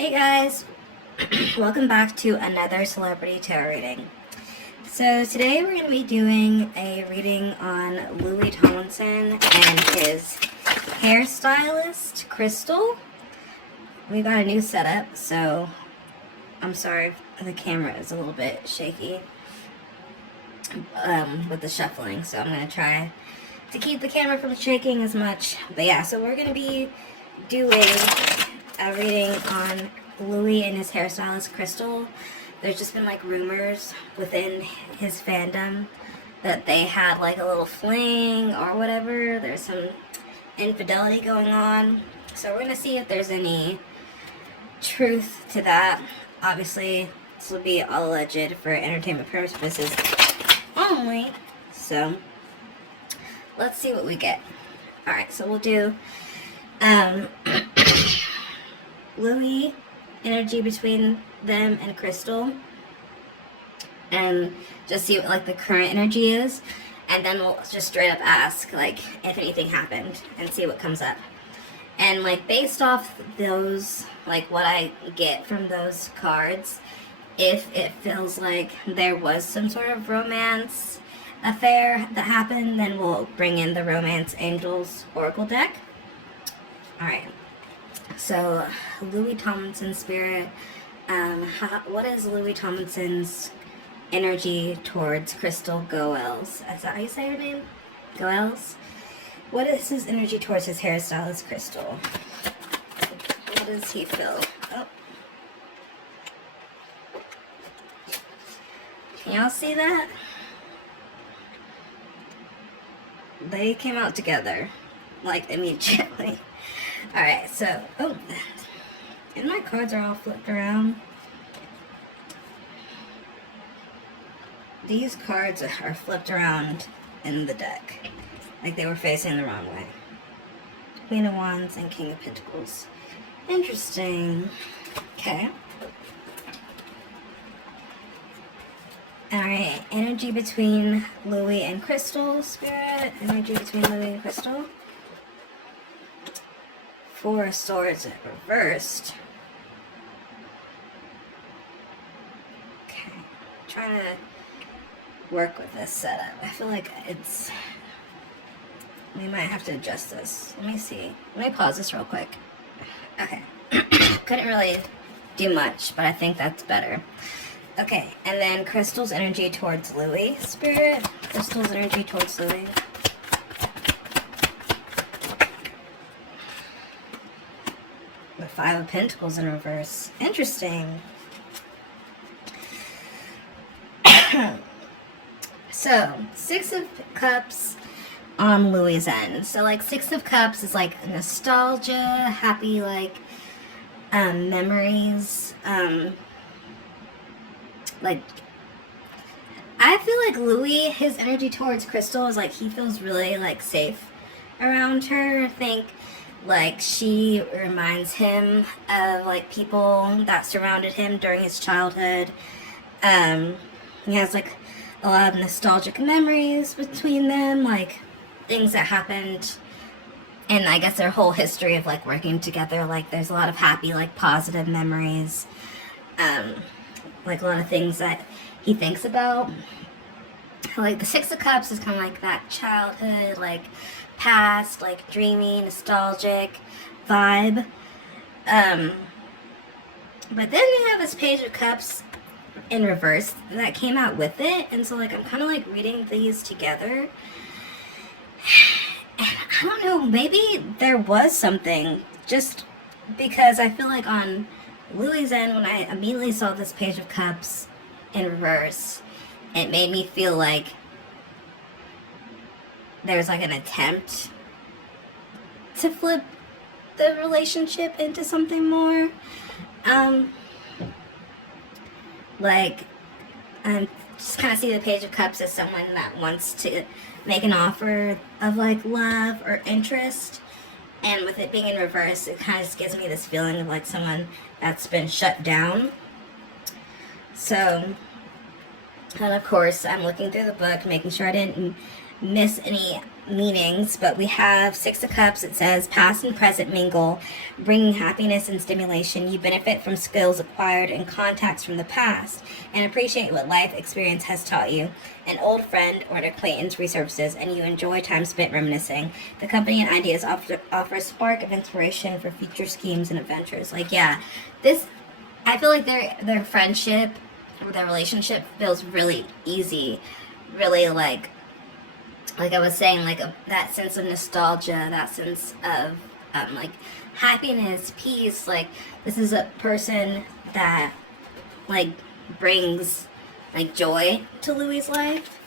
Hey guys, welcome back to another celebrity tarot reading. So today we're going to be doing a reading on Louis Tomlinson and his hairstylist, Krystle. We got a new setup, so I'm sorry if the camera is a little bit shaky with the shuffling, so I'm going to try to keep the camera from shaking as much. But yeah, so we're going to be doing a reading on Louis and his hairstylist, Krystle. There's just been like rumors within his fandom that they had like a little fling or whatever. There's some infidelity going on. So we're going to see if there's any truth to that. Obviously, this will be all alleged for entertainment purposes only. So let's see what we get. Alright, so we'll do Louis, energy between them and Krystle, and just see what like the current energy is, and then we'll just straight up ask like if anything happened and see what comes up. And like based off those, like what I get from those cards, if it feels like there was some sort of romance affair that happened, then we'll bring in the Romance Angels Oracle deck. Alright, so Louis Tomlinson spirit, what is Louis Tomlinson's energy towards Krystle Goels? Is that how you say her name? Goels? What is his energy towards his hairstylist, Krystle? What does he feel? Oh. Can y'all see that? They came out together, like, immediately. Alright, so, oh, and my cards are all flipped around. These cards are flipped around in the deck, like they were facing the wrong way. Queen of Wands and King of Pentacles. Interesting. Okay. Alright, energy between Louis and Krystle, spirit. Energy between Louis and Krystle. Four of Swords reversed. Okay, trying to work with this setup. I feel like we might have to adjust this. Let me see. Let me pause this real quick. Okay. Couldn't really do much, but I think that's better. Okay, and then Krystle's energy towards Louis, spirit. Krystle's energy towards Louis. The Five of Pentacles in reverse. Interesting. So, Six of Cups on Louis' end. So, like, Six of Cups is like nostalgia, happy, like, memories. Like, I feel like Louis, his energy towards Krystle is like he feels really, like, safe around her. I think, like, she reminds him of, like, people that surrounded him during his childhood. He has, like, a lot of nostalgic memories between them, like, things that happened, and I guess their whole history of, like, working together. Like, there's a lot of happy, like, positive memories, like, a lot of things that he thinks about. Like, the Six of Cups is kind of like that childhood, like, past, like, dreamy, nostalgic vibe. But then you have this Page of Cups in reverse that came out with it, and so, like, I'm kind of, like, reading these together, and I don't know, maybe there was something, just because I feel like on Louis' end, when I immediately saw this Page of Cups in reverse, it made me feel like there's like an attempt to flip the relationship into something more. Like, I just kind of see the Page of Cups as someone that wants to make an offer of like love or interest, and with it being in reverse, it kind of just gives me this feeling of like someone that's been shut down. So, and of course, I'm looking through the book, making sure I didn't miss any meanings, but we have Six of Cups. It says past and present mingle, bringing happiness and stimulation. You benefit from skills acquired and contacts from the past, and appreciate what life experience has taught you. An old friend or an acquaintance resurfaces, and you enjoy time spent reminiscing. The company and ideas offer a spark of inspiration for future schemes and adventures. Like, yeah, this, I feel like their friendship, their relationship feels really easy, really like I was saying, like that sense of nostalgia, that sense of like happiness, peace. Like, this is a person that like brings like joy to Louis's life.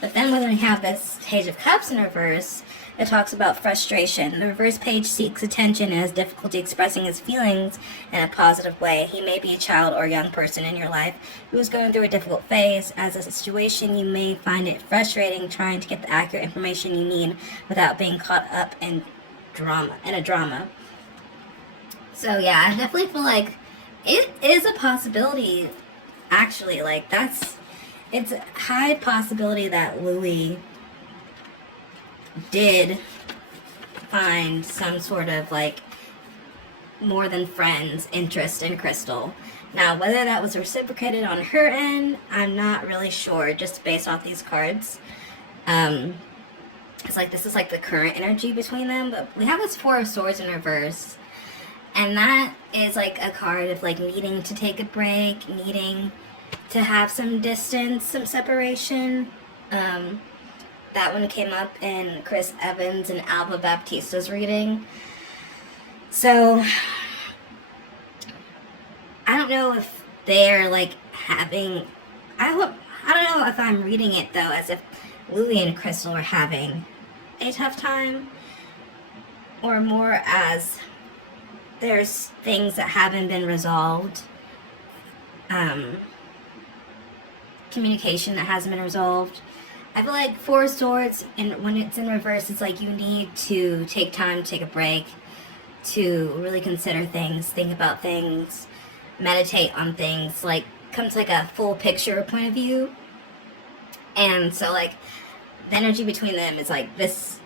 But then when we have this Page of Cups in reverse, it talks about frustration. The reverse page seeks attention and has difficulty expressing his feelings in a positive way. He may be a child or a young person in your life who is going through a difficult phase. As a situation, you may find it frustrating trying to get the accurate information you need without being caught up in a drama. So yeah, I definitely feel like it is a possibility, actually. Like, it's a high possibility that Louis did find some sort of like more than friends interest in Krystle. Now, whether that was reciprocated on her end, I'm not really sure, just based off these cards. It's like this is like the current energy between them, but we have this Four of Swords in reverse, and that is like a card of like needing to take a break, needing to have some distance, some separation. That one came up in Chris Evans and Alba Baptista's reading. So, I don't know if they're like having, I don't know if I'm reading it though as if Louis and Krystle are having a tough time, or more as there's things that haven't been resolved, communication that hasn't been resolved. I feel like Four of Swords, and when it's in reverse, it's like you need to take time to take a break, to really consider things, think about things, meditate on things, like come to like a full picture point of view. And so like the energy between them is like this,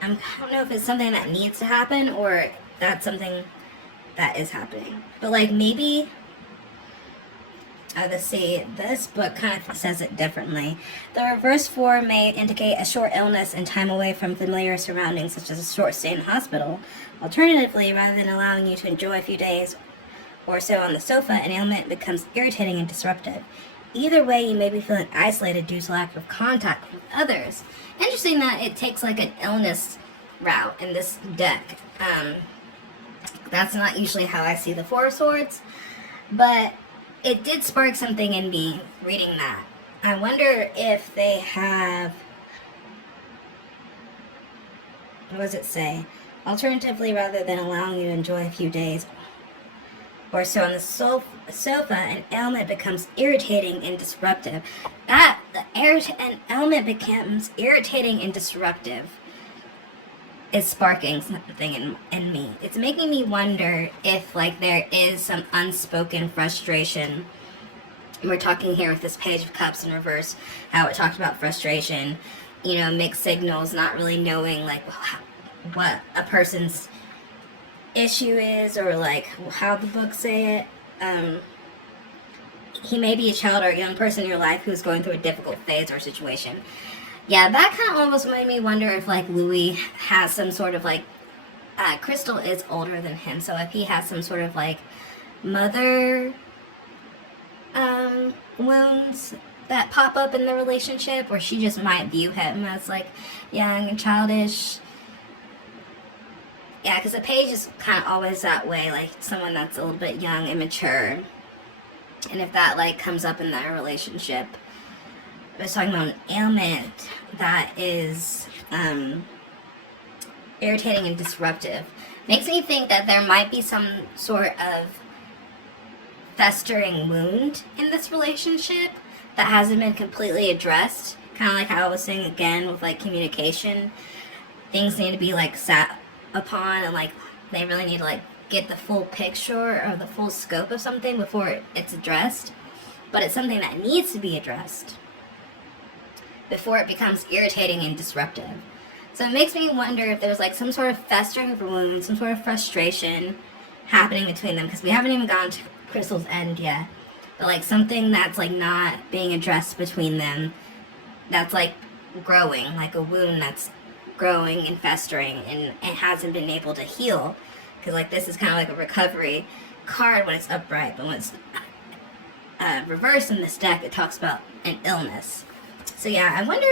I don't know if it's something that needs to happen or that's something that is happening. But like maybe, let's see, this book kind of says it differently. The reverse four may indicate a short illness and time away from familiar surroundings, such as a short stay in the hospital. Alternatively, rather than allowing you to enjoy a few days or so on the sofa, an ailment becomes irritating and disruptive. Either way, you may be feeling isolated due to lack of contact with others. Interesting that it takes like an illness route in this deck. That's not usually how I see the Four of Swords, but it did spark something in me reading that. I wonder if they have, what does it say? Alternatively, rather than allowing you to enjoy a few days or so on the sofa, an ailment becomes irritating and disruptive. An ailment becomes irritating and disruptive is sparking something in me. It's making me wonder if like there is some unspoken frustration. We're talking here with this Page of Cups in reverse, how it talked about frustration, mixed signals, not really knowing like what a person's issue is or like how the books say it. He may be a child or a young person in your life who's going through a difficult phase or situation. Yeah, that kind of almost made me wonder if like Louis has some sort of like, Krystle is older than him, so if he has some sort of like mother wounds that pop up in the relationship, or she just might view him as like young and childish. Yeah, because the page is kind of always that way, like someone that's a little bit young and mature. And if that like comes up in that relationship, I was talking about an ailment that is irritating and disruptive. Makes me think that there might be some sort of festering wound in this relationship that hasn't been completely addressed. Kind of like how I was saying again with like communication. Things need to be like sat upon, and like they really need to like get the full picture or the full scope of something before it's addressed. But it's something that needs to be addressed before it becomes irritating and disruptive. So it makes me wonder if there's like some sort of festering wound, some sort of frustration happening between them, because we haven't even gotten to Krystle's end yet. But like something that's like not being addressed between them, that's like growing, like a wound that's growing and festering and it hasn't been able to heal. Because like this is kind of like a recovery card when it's upright, but when it's reversed in this deck, it talks about an illness. So yeah, I wonder,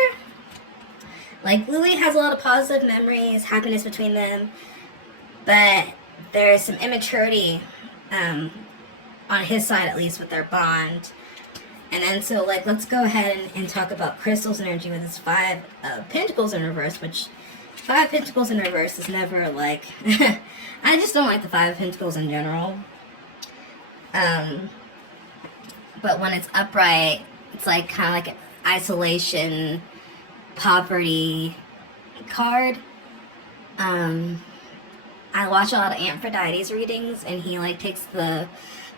like Louis has a lot of positive memories, happiness between them, but there's some immaturity on his side, at least, with their bond. And then so like let's go ahead and talk about Krystle's energy with his 5 of Pentacles in reverse, which 5 of Pentacles in reverse is never like I just don't like the 5 of Pentacles in general. But when it's upright, it's like kind of like an isolation, poverty card. I watch a lot of Aphrodite's readings, and he like takes the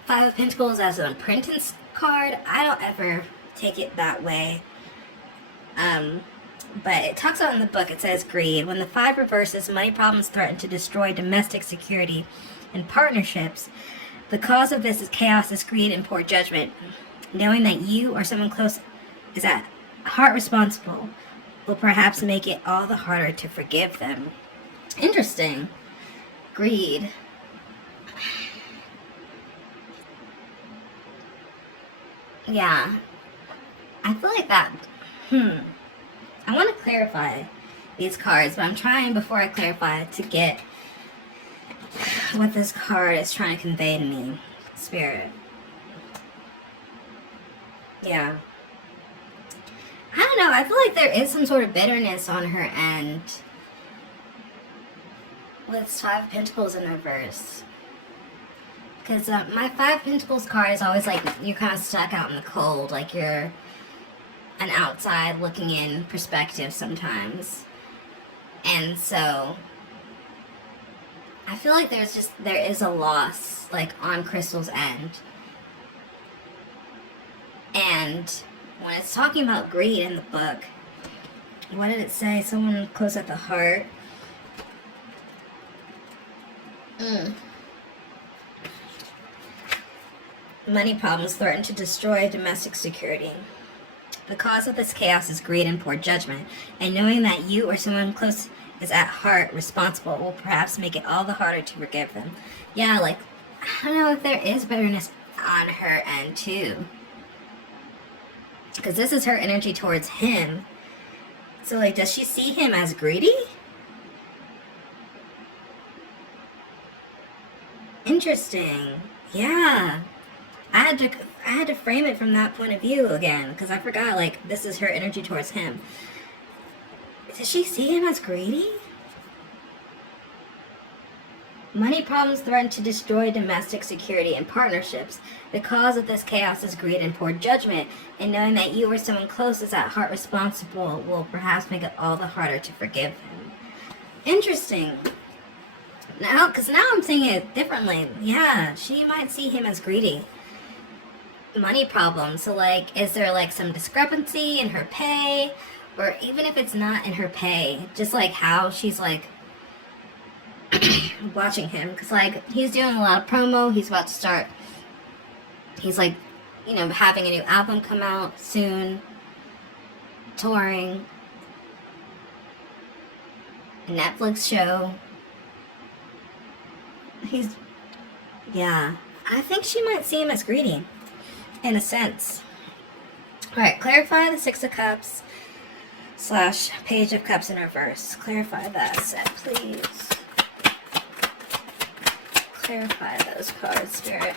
5 of Pentacles as an apprentice card. I don't ever take it that way. But it talks about in the book, it says greed. When the 5 reverses, money problems threaten to destroy domestic security and partnerships. The cause of this is chaos, is greed, and poor judgment. Knowing that you or someone close is at heart responsible will perhaps make it all the harder to forgive them. Interesting. Greed. Yeah. I feel like that. I want to clarify these cards, but I'm trying, before I clarify, to get what this card is trying to convey to me. Spirit. Yeah. I don't know. I feel like there is some sort of bitterness on her end with 5 of Pentacles in reverse. Because my 5 of Pentacles card is always like you're kind of stuck out in the cold, like you're an outside looking in perspective sometimes. And so I feel like there is a loss like on Krystle's end. And when it's talking about greed in the book, what did it say? Someone close at the heart. Money problems threaten to destroy domestic security. The cause of this chaos is greed and poor judgment, and knowing that you or someone close is at heart responsible will perhaps make it all the harder to forgive them. Yeah, like, I don't know if there is bitterness on her end too. Because this is her energy towards him. So like, does she see him as greedy? Interesting. Yeah. I had to frame it from that point of view again, because I forgot, like, this is her energy towards him. Does she see him as greedy? Money problems threaten to destroy domestic security and partnerships. The cause of this chaos is greed and poor judgment, and knowing that you or someone close is at heart responsible will perhaps make it all the harder to forgive him. Interesting. Now, because now I'm seeing it differently. Yeah, she might see him as greedy. Money problems. So, like, is there, like, some discrepancy in her pay? Or even if it's not in her pay, just, like, how she's, like, watching him. Because, like, he's doing a lot of promo. He's about to start. He's, like, you know, having a new album come out soon. Touring. A Netflix show. Yeah. I think she might see him as greedy. In a sense. Alright, clarify the 6 of Cups / Page of Cups in reverse. Clarify that set, please. Clarify those cards, Spirit.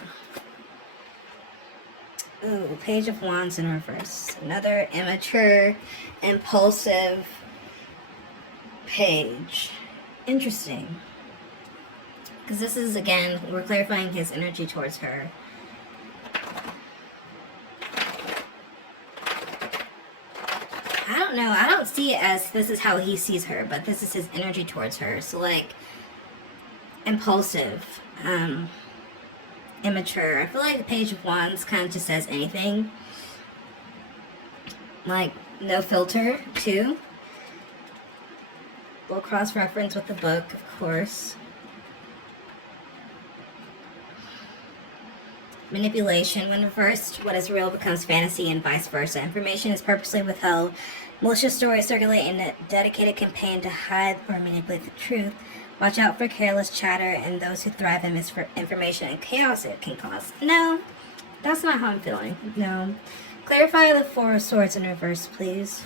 Ooh, Page of Wands in reverse. Another immature, impulsive page. Interesting. Because this is, again, we're clarifying his energy towards her. I don't know. I don't see it as this is how he sees her, but this is his energy towards her. So, like, impulsive, immature. I feel like the Page of Wands kind of just says anything. Like, no filter, too. We'll cross-reference with the book, of course. Manipulation. When reversed, what is real becomes fantasy and vice versa. Information is purposely withheld. Malicious stories circulate in a dedicated campaign to hide or manipulate the truth. Watch out for careless chatter and those who thrive in misinformation and chaos it can cause. No, that's not how I'm feeling. No. Clarify the Four of Swords in reverse, please.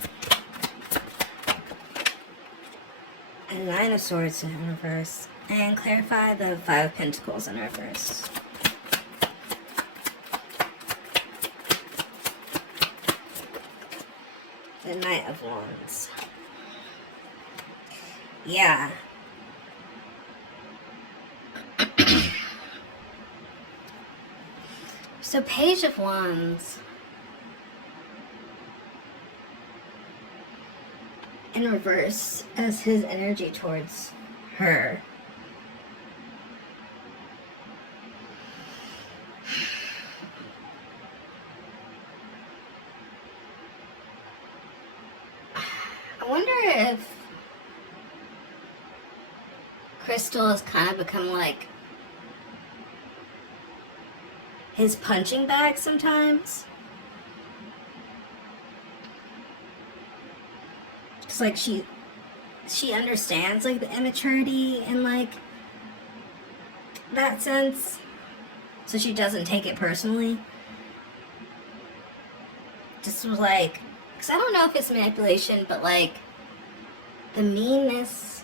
And Nine of Swords in reverse. And clarify the Five of Pentacles in reverse. The Knight of Wands. Yeah. So Page of Wands. In reverse as his energy towards her. I wonder if Krystle has kind of become like his punching bag sometimes. It's like she understands like the immaturity and like that sense, so she doesn't take it personally. Just was like, because I don't know if it's manipulation, but like the meanness,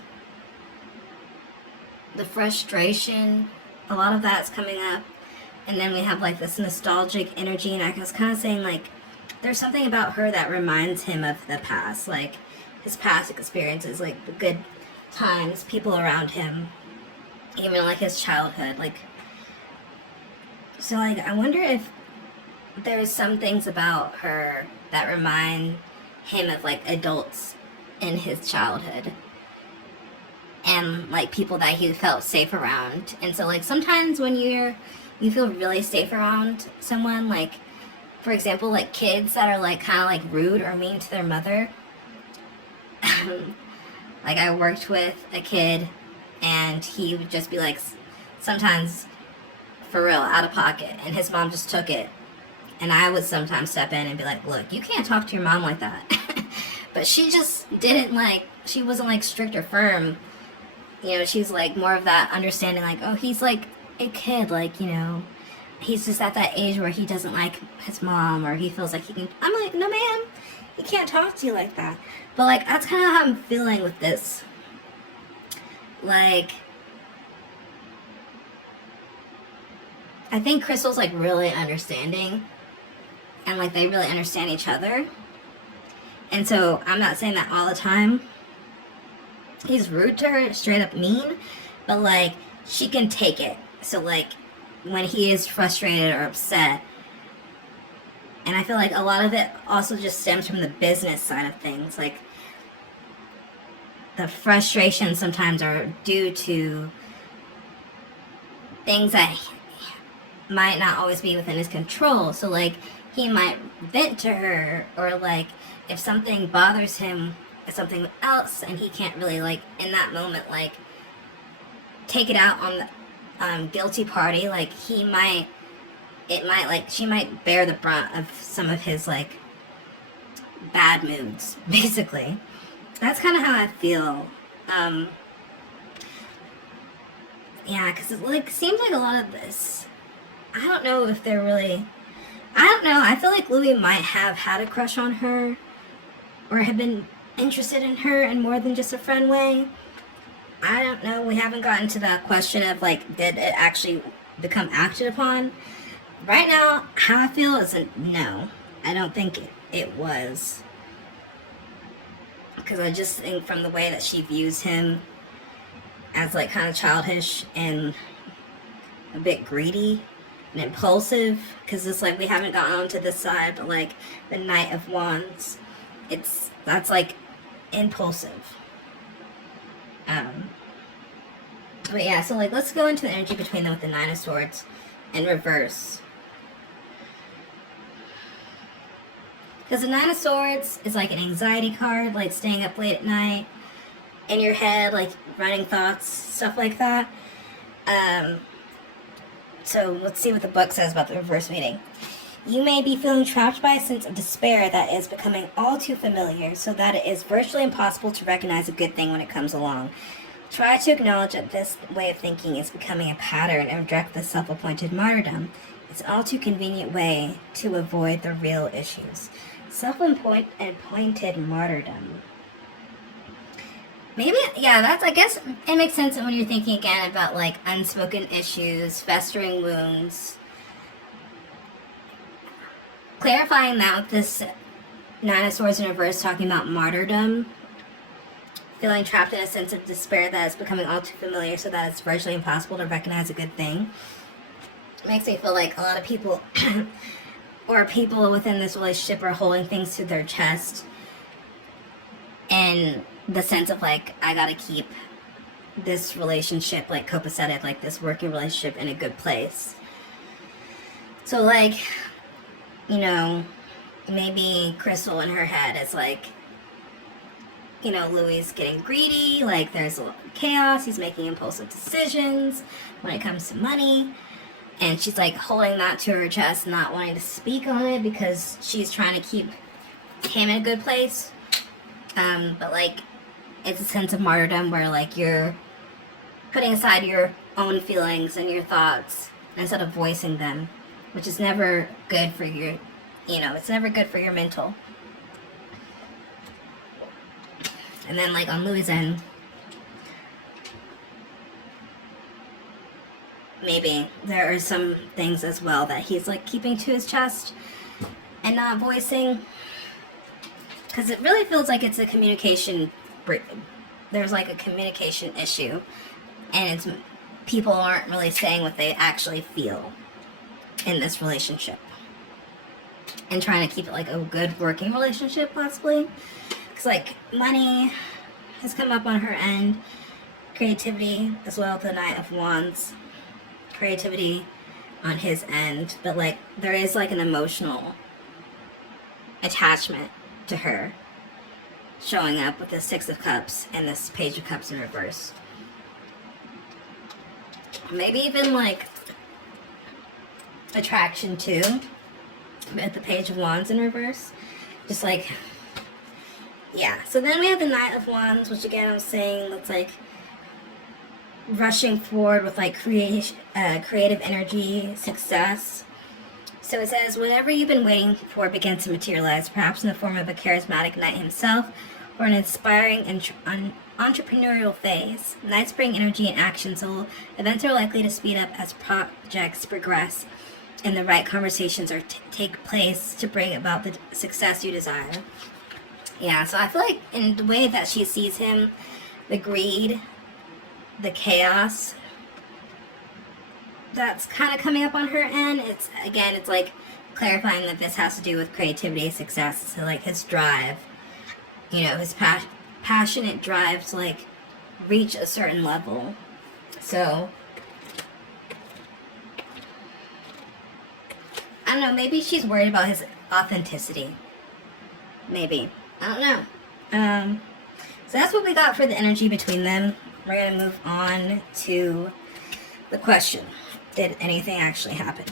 the frustration, a lot of that's coming up. And then we have like this nostalgic energy, and I was kind of saying like there's something about her that reminds him of the past, like his past experiences, like the good times, people around him, even like his childhood. Like, so like I wonder if there's some things about her that remind him of like adults in his childhood and like people that he felt safe around. And so like sometimes when you feel really safe around someone, like for example like kids that are like kind of like rude or mean to their mother. Like I worked with a kid and he would just be like sometimes for real out of pocket, and his mom just took it, and I would sometimes step in and be like, look, you can't talk to your mom like that. But she just didn't, like, she wasn't like strict or firm, you know. She's like more of that understanding, like, oh, he's like a kid, like, you know, he's just at that age where he doesn't like his mom, or he feels like he can. I'm like, no ma'am, he can't talk to you like that. But like that's kind of how I'm feeling with this. Like I think Krystle's like really understanding, and like they really understand each other. And so I'm not saying that all the time he's rude to her, straight up mean, but like she can take it. So like when he is frustrated or upset, and I feel like a lot of it also just stems from the business side of things. Like the frustration sometimes are due to things that might not always be within his control. So like he might vent to her, or like if something bothers him with something else and he can't really like in that moment like take it out on the guilty party, like she might bear the brunt of some of his like bad moods, basically. That's kind of how I feel. Yeah, because it like seems like a lot of this, I don't know if they're really, I don't know, I feel like Louis might have had a crush on her, or have been interested in her in more than just a friend way. I don't know, we haven't gotten to that question of like, did it actually become acted upon? Right now, how I feel is a no. I don't think it was. Because I just think from the way that she views him as like kind of childish and a bit greedy and impulsive, because it's like we haven't gotten onto this side, but like the Knight of Wands, that's like impulsive. But yeah, so like let's go into the energy between them with the Nine of Swords in reverse. Because the Nine of Swords is like an anxiety card, like staying up late at night, in your head, like running thoughts, stuff like that. So let's see what the book says about the reverse reading. You may be feeling trapped by a sense of despair that is becoming all too familiar, so that it is virtually impossible to recognize a good thing when it comes along. Try to acknowledge that this way of thinking is becoming a pattern and reject the self-appointed martyrdom. It's an all too convenient way to avoid the real issues. Self-appointed martyrdom. Maybe, yeah, that's, I guess it makes sense when you're thinking again about like unspoken issues, festering wounds. Clarifying that with this Nine of Swords in reverse, talking about martyrdom, feeling trapped in a sense of despair that is becoming all too familiar so that it's virtually impossible to recognize a good thing. It makes me feel like a lot of people or people within this relationship are holding things to their chest and the sense of like, I gotta keep this relationship like copacetic, like this working relationship in a good place. So like, you know, maybe Krystle in her head is like, you know, Louis getting greedy, like there's a lot of chaos, he's making impulsive decisions when it comes to money, and she's like holding that to her chest, not wanting to speak on it because she's trying to keep him in a good place. But like, it's a sense of martyrdom where like you're putting aside your own feelings and your thoughts instead of voicing them, which is never good for your, you know, it's never good for your mental. And then like on Louis' end, maybe there are some things as well that he's like keeping to his chest and not voicing. Because it really feels like it's a communication, there's like a communication issue, and it's people aren't really saying what they actually feel in this relationship, and trying to keep it like a good working relationship possibly. Because like money has come up on her end, creativity as well, the Knight of Wands, creativity on his end, but like there is like an emotional attachment to her showing up with the Six of Cups and this Page of Cups in reverse. Maybe even like attraction too, with the Page of Wands in reverse. Just like, yeah. So then we have the Knight of Wands, which again I was saying that's like rushing forward with like creative energy, success. So it says, whatever you've been waiting for begins to materialize, perhaps in the form of a charismatic knight himself or an inspiring entrepreneurial phase. Knights bring energy and action, so events are likely to speed up as projects progress and the right conversations are take place to bring about the success you desire. Yeah, so I feel like in the way that she sees him, the greed, the chaos, that's kind of coming up on her end. It's like clarifying that this has to do with creativity, success, so like his drive, you know, his passionate drive to like reach a certain level. So I don't know, maybe she's worried about his authenticity. Maybe. I don't know. So that's what we got for the energy between them. We're going to move on to the question. Did anything actually happen?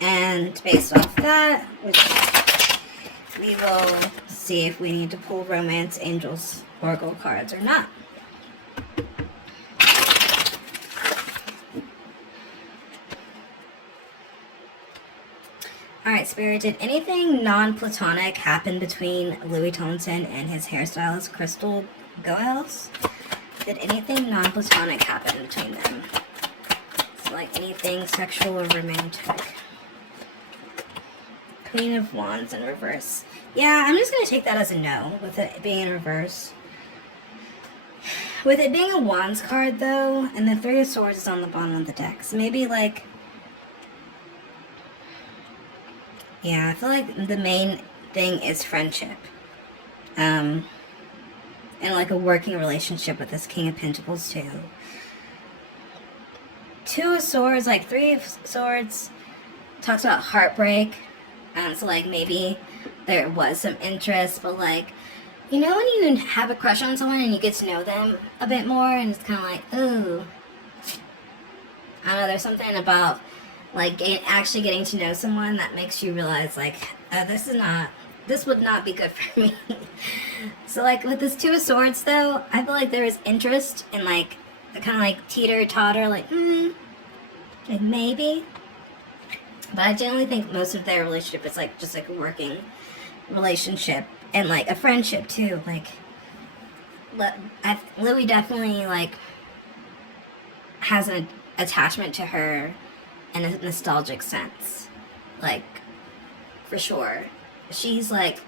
And based off that, we will see if we need to pull Romance Angels Oracle cards or not. Alright, Spirit, did anything non-platonic happen between Louis Tomlinson and his hairstylist, Krystle Goels? Did anything non-platonic happen between them? So, like anything sexual or romantic? Queen of Wands in reverse. Yeah, I'm just going to take that as a no, with it being in reverse. With it being a Wands card, though, and the Three of Swords is on the bottom of the deck, so maybe, like, yeah, I feel like the main thing is friendship. And like a working relationship with this King of Pentacles too. Two of Swords, like Three of Swords talks about heartbreak. So like maybe there was some interest, but like You know when you have a crush on someone and you get to know them a bit more and it's kind of like, ooh, I don't know, there's something about like actually getting to know someone that makes you realize like, this would not be good for me. So like with this Two of Swords though, I feel like there is interest in like the kind of like teeter-totter, like, like maybe. But I generally think most of their relationship is like just like a working relationship and like a friendship too. Like, Louis definitely like has an attachment to her in a nostalgic sense, like for sure. She's like,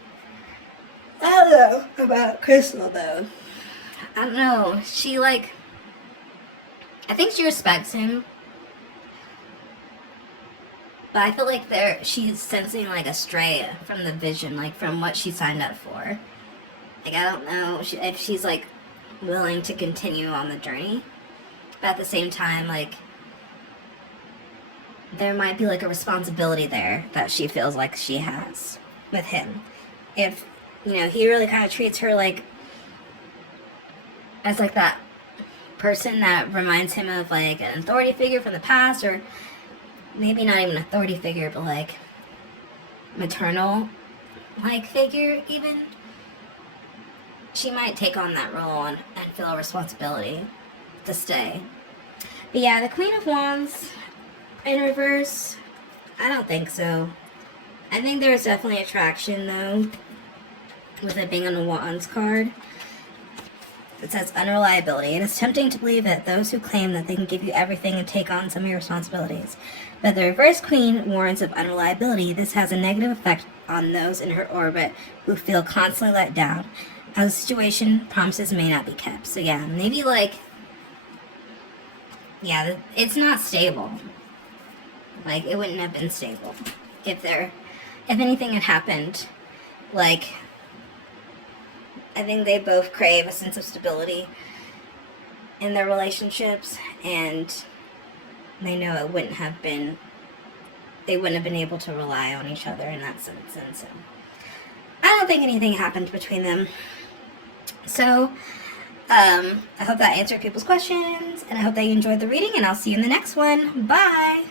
I don't know about Krystle though. I don't know. She like, I think she respects him, but I feel like she's sensing like a stray from the vision, like from what she signed up for. Like I don't know if she's like willing to continue on the journey, but at the same time, like there might be like a responsibility there that she feels like she has with him. If he really kind of treats her like as like that person that reminds him of like an authority figure from the past, or maybe not even an authority figure, but like maternal like figure even, she might take on that role and feel a responsibility to stay. But yeah, the Queen of Wands in reverse, I don't think so. I think there's definitely attraction though, with it being on the Wands card. It says unreliability. It is tempting to believe that those who claim that they can give you everything and take on some of your responsibilities. But the reverse queen warns of unreliability. This has a negative effect on those in her orbit who feel constantly let down, as the situation promises may not be kept. So yeah, maybe like, yeah, it's not stable. Like, it wouldn't have been stable if anything had happened. Like, I think they both crave a sense of stability in their relationships, and they know they wouldn't have been able to rely on each other in that sense. And so I don't think anything happened between them. So I hope that answered people's questions, and I hope that you enjoyed the reading, and I'll see you in the next one. Bye!